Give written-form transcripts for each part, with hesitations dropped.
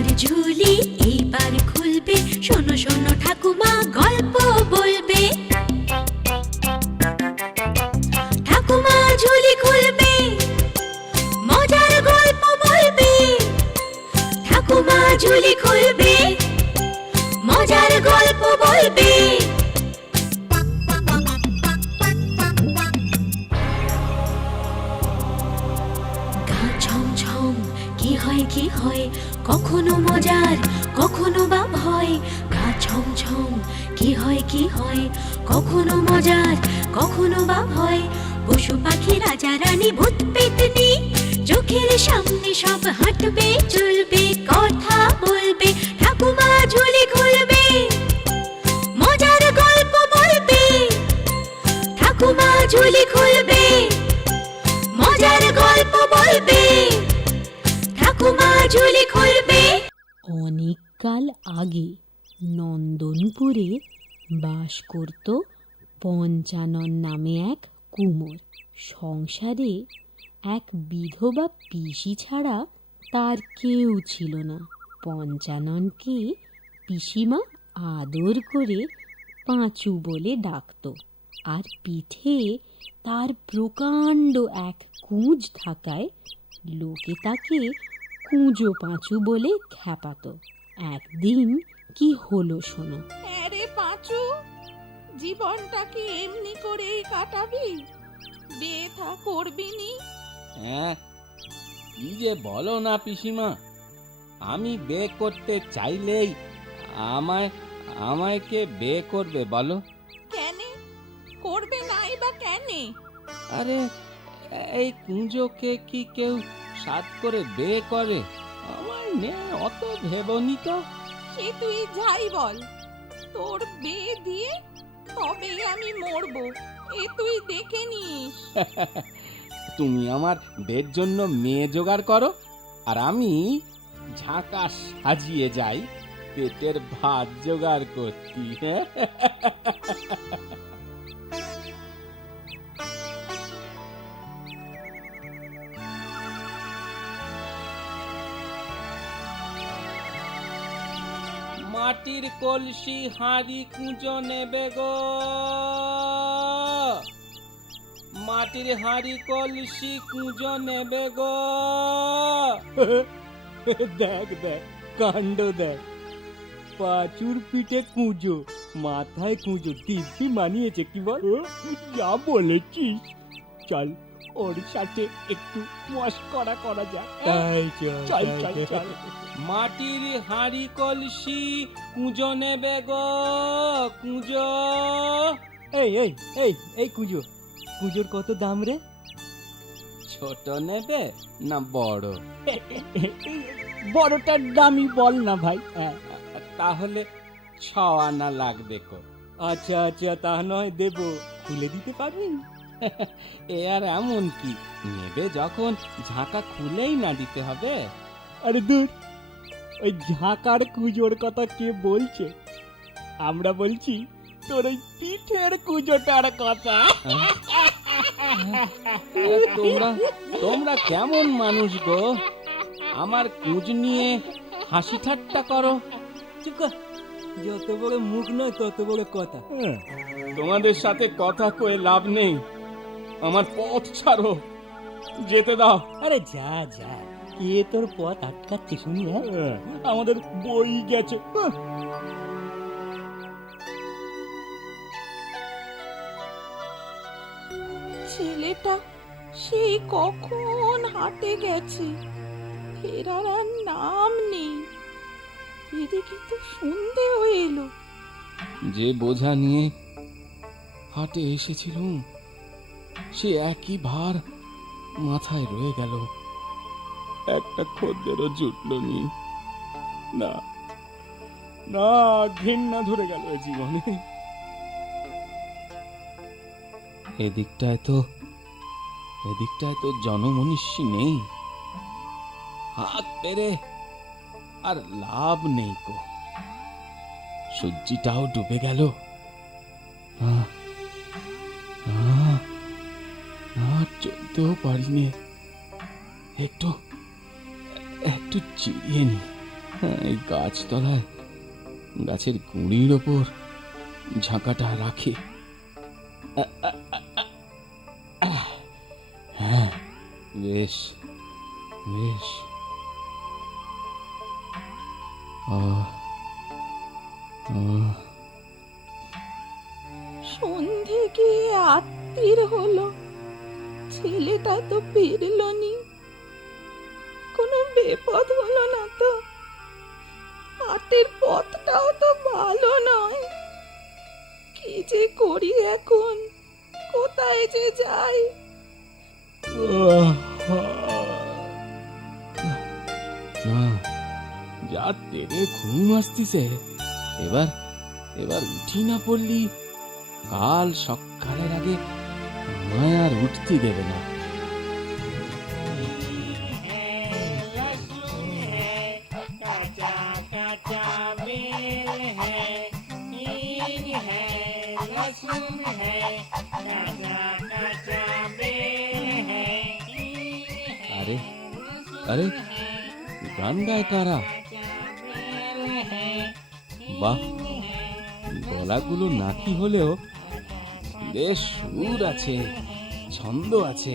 মজার ঝুলি এইবার খুলবে, শোনো শোনো ঠাকুমা গল্প বলবে। ঠাকুমা ঝুলি খুলবে, মজার গল্প বলবে। ঠাকুমা ঝুলি খুলবে, মজার গল্প বলবে। গা ছমছম কি হয় কি হয়, কখনো মজার কখনো বা ভয়। গা ছমছম কি হয় কি হয়, কখনো মজার কখনো বা ভয়। পশু পাখি রাজা রানী ভূত পেতনি চোখের সামনে সব হাঁটবে চলবে, কথা বলবে। ঠাকুমা ঝুলি খুলবে, মজার গল্প বলবে। ঠাকুমা ঝুলি খুলবে, মজার গল্প বলবে। ঠাকুমা ঝুলি খুলবে। অনেককাল আগে নন্দনপুরে বাস করত পঞ্চানন নামে এক কুমোর। সংসারে এক বিধবা পিসি ছাড়া তার কেউ ছিল না। পঞ্চাননকে পিসিমা আদর করে পাঁচু বলে ডাকত, আর পিঠে তার প্রকাণ্ড এক কুঁজ থাকায় লোকে তাকে কুঁজো পাঁচু বলে খ্যাপাতো। একদিন কি হলো শোনো। আরে পাঁচু, জীবনটা কি এমনি করেই কাটাবি? বিয়ে থা করবি নি? হ্যাঁ, কি যে বলো না পিসিমা, আমি বিয়ে করতে চাইলেই আমায় কে বিয়ে করবে বলো? কেনে করবে নাই বা কেনে? আরে এই কুঁজোকে কি কেউ সাত করে বিয়ে করে? আমার মেয়ে অত ভেবনি তো। সে তুই যাই বল, তোর বিয়ে দিয়ে তবেই আমি মরবো, এ তুই দেখে নিস। তুমি আমার বিয়ের জন্য মেয়ে জোগাড় করো, আর আমি ঝাঁকা সাজিয়ে যাই পেটের ভাত জোগাড় করতি। মাটির কলসি হাঁড়ি কুঁজো নেবে গো, মাটির হাঁড়ি কলসি কুঁজো নেবে গো। দেখ দেখ কাণ্ড দেখ, পাঁচুর পিঠে কুঁজো, মাথায় কুঁজো, দিব্যি মানিয়েছে কি বল? যা বলেছিস, চল ওর সাথে একটু মস্করা করা যাক। তাই চল চল চল। মাটির হাঁড়ি কলসি কুঁজো নেবে গো, কুঁজো। এই এই এই এই কুঁজো, কুঁজোর কত দাম রে? ছোট নেবে না বড়? বড়টার দামই বল না ভাই। তাহলে 6 আনা লাগবে গো। আচ্ছা আচ্ছা, তা নয় দেবো, খুলে দিতে পারবি? এ আর এমন কি, নেবে যখন ঝাঁকা খুলেই না দিতে হবে? আরে দূর, ওই ঝাঁকার কুঁজোর কথা কে বলছে? আমরা বলছি তোর ওই পিঠের কুঁজোটার কথা। তোমরা কেমন মানুষ গো, আমার কুঁজ নিয়ে হাসি ঠাট্টা করো। চুপ কর, যত বড় মুখ নয় তত বড় কথা। তোমাদের সাথে কথা কয়ে লাভ নেই, আমার পথ ছাড়ো, যেতে দাও। আরে যা যা, কে তোর পথ আটকাচ্ছে শুনি? আমাদের বই গেছে। ছেলেটা সেই কখন হাটে গেছে, ফেরার আর নাম নেই। এদিকে তো সন্ধে হয়ে এলো। যে বোঝা নিয়ে হাটে এসেছিলুম, সে একই ভার মাথায় রয়ে গেল, একটা খদ্দেরও জুটল নি। না না, ঘৃণা ধরে গেল জীবনে। এদিকটায় তো জনমনীষী নেই, হাত পেরে আর লাভ নেই কো। সূর্যিটাও ডুবে গেল। না না না, চলতেও পারিনি, একটু জিরিয়ে নি। এই গাছতলায় গাছের গুঁড়ির ওপর ঝাঁকাটা রাখে। হ্যাঁ, বেশ বেশ। আহ, আহ, সন্ধে গিয়ে আত্মীর হলো, ছেলেটা তো ফিরল নি। কোনো বিপদ হলো না তো? হাটের পথটাও তো ভালো নয়। কি যে করি এখন, কোথায় যে যাই? না, যা তেরে ঘুম আসতিছে। এবার এবার উঠি না পড়লি কাল সকালের আগে আমায় আর উঠতে দেবে না। আরে আরে, গান গায় কারা? বাহ, গলাগুলো নাকি হলেও বেশ সুর আছে, ছন্দ আছে।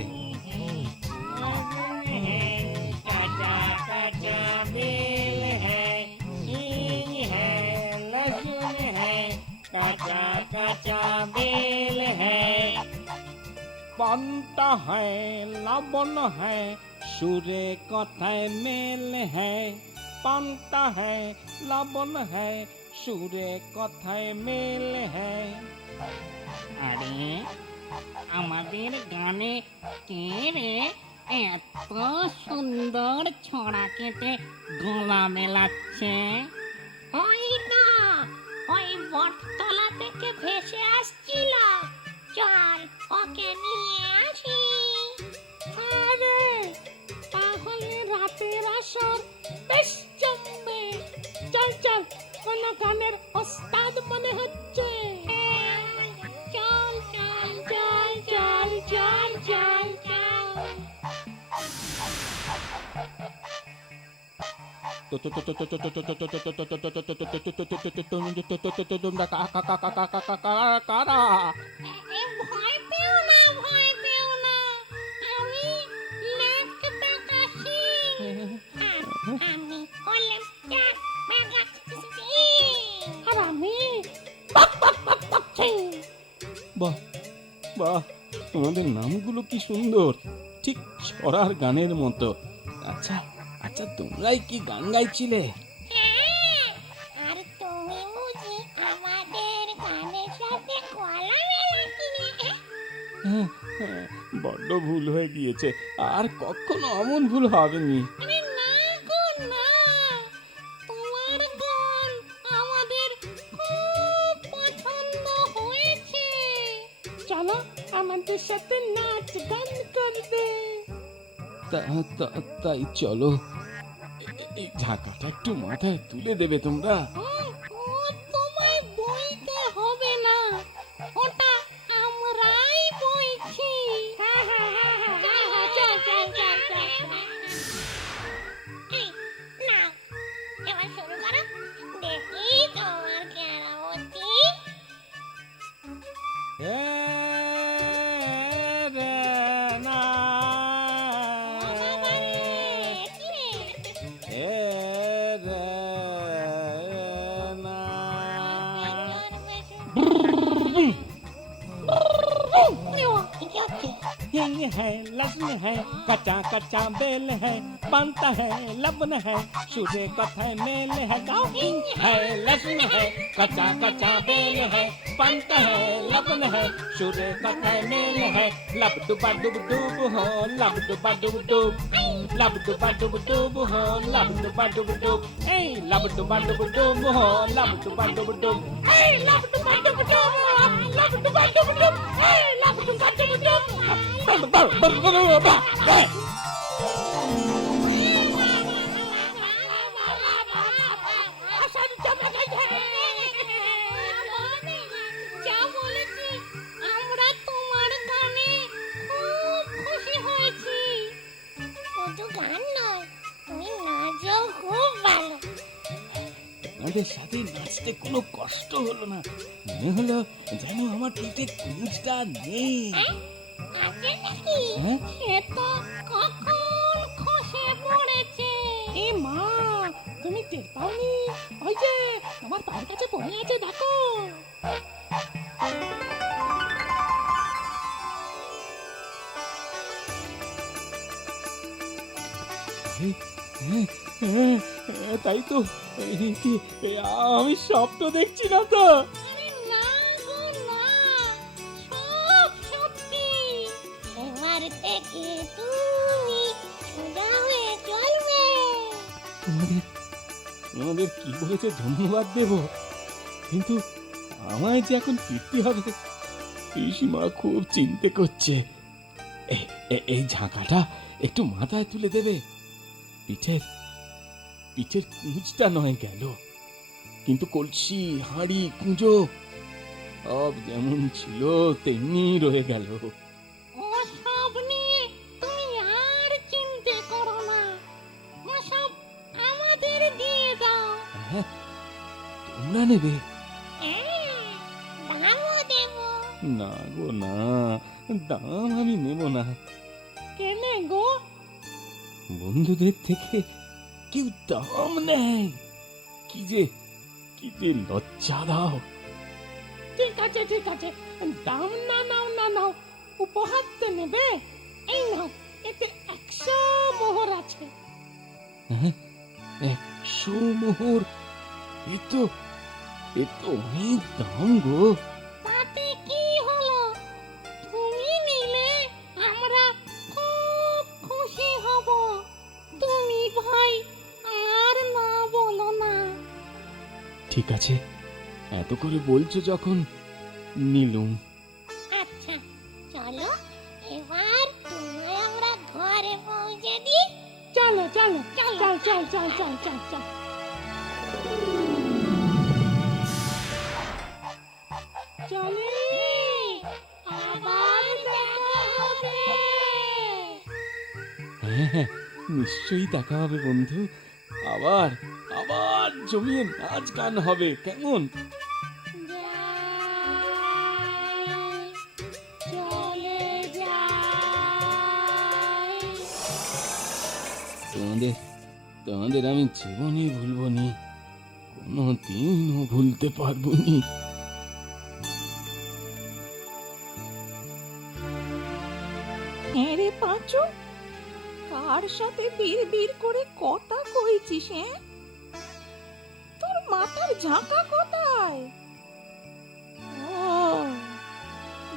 পান্তা হ্যায় লবণ হ্যায় সুরে কথায় মেল হ্যায়, পান্তা হ্যায় লবণ হ্যায় সুরে কথায় মেল হ্যায়। আরে আমাদের গানে কে রে এত সুন্দর ছড়া কেটে গলা মেলাচ্ছে? ওই না, ওই বটতলা থেকে ভেসে আসছিল। চল ওকে নিয়ে আসি। আরে তাহলে রাতের আসর বেশ জমবে। চল চল, কোন গানের ওস্তাদ মনে হচ্ছে। চল চল চল চল চল চল চল। তোমরা কারা? ভয় পেও না, ভয় পেও না, আমি লেফট ডাকাশি। আমি হলাম ডাক ম্যাগাজিন। আর আমি বাহ বাহ, তোমাদের নামগুলো কি সুন্দর, ঠিক ছড়ার গানের মতো। আচ্ছা আচ্ছা, তোমরাই কি গান গাইছিলে? হ্যাঁ, আর তুমি বুঝি আমাদের গানের সাথে গলা মেলাছিলে? হ্যাঁ, হ্যাঁ, বড্ড ভুল হয়ে গিয়েছে, আর কখনো অমন ভুল হবেনি। আরে না গো না, তোমার গান আমাদের খুব পছন্দ হয়েছে। চলো আমাদের সাথে নাচ গান করবে। তাই চলো, এই ঢাকাটা একটু মাথায় তুলে দেবে তোমরা? ও তোমায় বইতে হবে না, ওটা আমরাই বইছি। চল, চল, চল, চল, চল। এই, নাও, এবার শুরু করো। দেখি তোমার কেরামতি। हिंग है लहसुन है कच्चा कच्चा बेल है, बनता है लबन है सूर्य कथाय मेल है। गाओ हिंग है लहसुन है कच्चा कच्चा बेल है, बनता है लबन है सूर्य कथाय मेल है। लब डुबा डुब डुब हो लब डुबा डुब डुब, लब डुबा डुब डुब हो लब डुबा डुब डुब, ए लब डुबा डुब डुब हो लब डुबा डुब डुब, ए लब डुबा डुब डुब हो लब डुबा डुब डुब, ए लब डुबा डुब डुब। যা বলেছি, আমরা তোমার গানে খুব খুশি হয়েছি। শুধু গান নয়, তুমি নাচও খুব ভালো। তোমাদের সাথে নাচতে কোনো কষ্ট হলো না, মনে হলো যেন আমার পিঠে কুঁচটা নেই। আছে নাকি? হ্যাঁ? এ তো কখন খসে পড়েছে। এ মা, তুমি টের পাওনি? ওই যে তোমার পায়ের কাছে পড়ে আছে, দেখো। তাই তো, আমি স্বপ্ন দেখছি না তো? আরে না গো না, সব সত্যি। এবার থেকে তুমি সোজা হয়ে চলবে। তোমাদের কি বলেছে ধন্যবাদ দেব, কিন্তু আমায় যে এখন ফিরতে হবে। পিসিমা খুব চিন্তা করছে। এই ঝাঁকাটা একটু মাথায় তুলে দেবে। পিঠের কুঁচটা নয় গেল, কিন্তু কলসি, হাঁড়ি, কুঁজো সব যেমন ছিল তেমনি রয়ে গেল। ওসব নিয়ে তুমি আর চিন্তা করো না, ওসব আমাদের দিয়ে দাও। হ্যাঁ, তোমরা নেবে? দামও দেব। না গো না, দাম আমি নেব না। কেনে গো? বন্ধুদের থেকে কেউ দাম নেয়? কি যে লজ্জা দাও। ঠিক আছে ঠিক আছে, দাম না নাও না নাও, উপহার তো নেবে। এই নাও, এতে 100 মোহর আছে। হ্যাঁ, 100 মোহর? এ তো অনেক দাম গো। তাতে কি হলো, তুমি নিলে আমরা খুব খুশি হব। তুমি ভাই আর না বলো না। ঠিক আছে, এত করে বলছো যখন, নিলুম। আচ্ছা চলো, এবার তোমায় আমরা ঘরে পৌঁছে দিই। চলো চলো চল চল চল চল চল চল চল। চলে, আবার দেখা হবে। হ্যাঁ, নিশ্চয়ই দেখা হবে বন্ধু। আবার জমিয়ে নাচ গান হবে, কেমন? চলে যাই। তোমাদের আমি জীবনে ভুলবো নি, কোনো দিনও ভুলতে পারবো নি। হ্যাঁ রে পাঁচু, কার সাথে বিড় করে কথা কইছিস? হ্যাঁ, তোর মাথার ঝাঁকা কোথায়? ও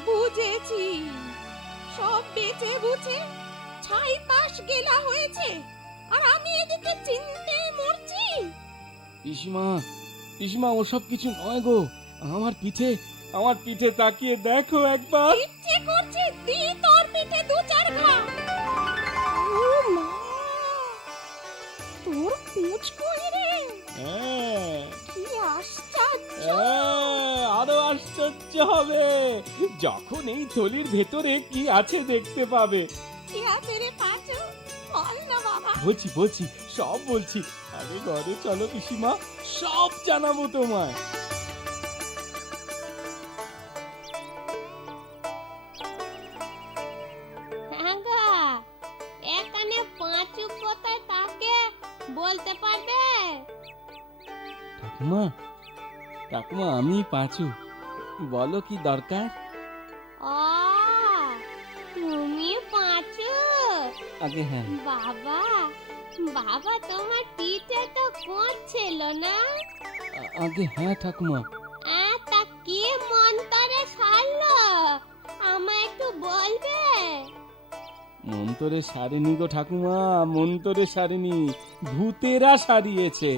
বুঝেছি, সব বেচে বুঝে ছাই পাশ গেলা হয়েছে, আর আমি এদিকে চিনতে মরছি। পিসিমা ওসব কিছু নয় গো। আমার পিঠে তাকিয়ে দেখো একবার। ইচ্ছে করছে দি তোর পিঠে 2-4 ঘা। ও মা, তোর পুঁচ কই রে? হ্যাঁ, কি আশ্চর্য! আরো আশ্চর্য হবে যখন এই থলির ভেতরে কি আছে দেখতে পাবে। কি আছে রে পাঁচু? বল না বাবা। বলছি, সব বলছি। আগে ঘরে চলো পিসিমা, সব জানাবো তোমায়। এখানে পাঁচু কোথায় থাকে বলতে পারবে? ঠাকুমা আমি পাঁচু, বলো কি দরকার? ও, তুমি পাঁচু? আগে হ্যাঁ। বাবা তোমার পিঠে তো করছিল না? আগে হ্যাঁ ঠাকুমা। তা কি মন্তরে সারলো, আমায় একটু বলবে? মন্তরে সারেনি গো ঠাকুমা, মন্তরে সারেনি, ভূতেরা সারিয়েছে।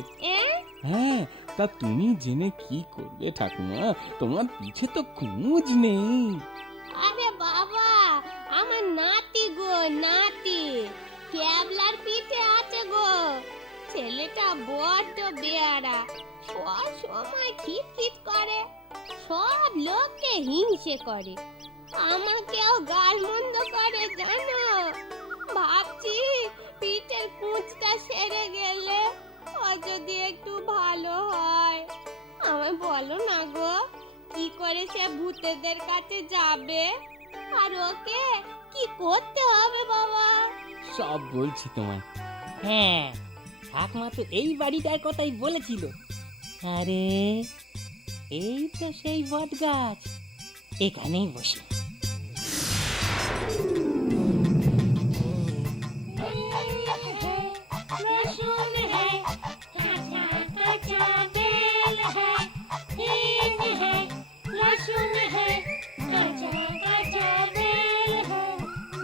হ্যাঁ, তা তুমি জেনে কি করবে ঠাকুমা, তোমার পিছে তো কুঁজ নেই। আরে বাবা, আমার নাতি গো নাতি, ক্যাবলার পিঠে আছে গো। ছেলেটা বড্ড বেয়ারা, সব সময় খিটখিট করে, সব লোককে হিংসে করে, আমাকেও গালমন্দ করে জানো। ভাবছি পিঠের কুঁচটা সেরে গেলে ও যদি একটু ভালো হয়। ভূতেদের কাছে যাবে? আর ওকে কি করতে হবে বাবা? সব বলছি তোমায়। হ্যাঁ, ঠাকমা তো এই বাড়িটার কথাই বলেছিল। আরে এই তো সেই বট গাছ, এখানেই বসি। लहसुन है, कच्चा कच्चा बेल है, हींग है, लहसुन है, कच्चा कच्चा बेल है,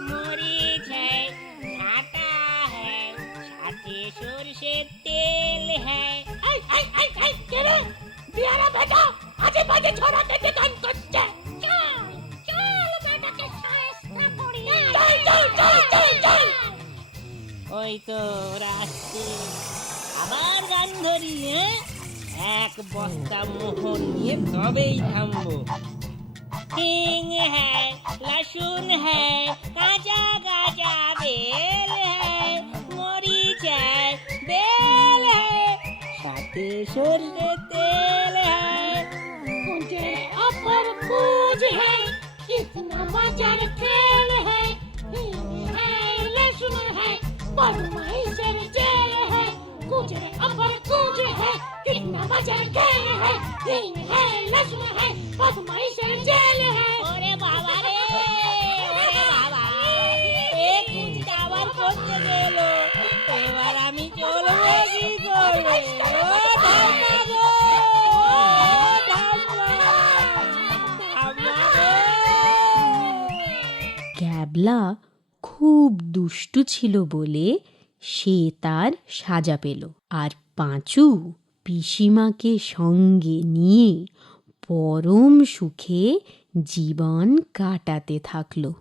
मरीच है, घाटा है, साथे সরষের তেল है। आई কেরে বিয়ারা বেটা আজে বাজে ছড়া কেটে গান করছে। চল চল বেটাকে সায়স্তা করি। চল ওই তো ওরা আসছে, আবার গান ধরি। এক বস্তা মোহর নিয়ে তবেই থামবো। হিং হ্যায়, লসুন হ্যায়, কাঁচা কাঁচা বেল হ্যায়, মরিচ হ্যায়, বেল হ্যায়, সাথে সরষে তেল হ্যায়। मुझे अपर पूज है, इतना बाजार खेल है, हींग है, लहसुन है, बदमाइशर जेल है, मुझे अपर पूज है, कितना बाजार खेल है, हींग है, लहसुन है, बदमाइशर जेल है। ओरे बाबा रे, ओरे बाबा, এক কুচিটা আবার করতে গেল, এবার আমি চলবো কি করে? ও ঠাম্মা গো, ও ঠাম্মা, ঠাম্মা গো। ক্যাবলা খুব দুষ্টু ছিল বলে সে তার সাজা পেল, আর পাঁচু পিসিমাকে সঙ্গে নিয়ে পরম সুখে জীবন কাটাতে থাকলো।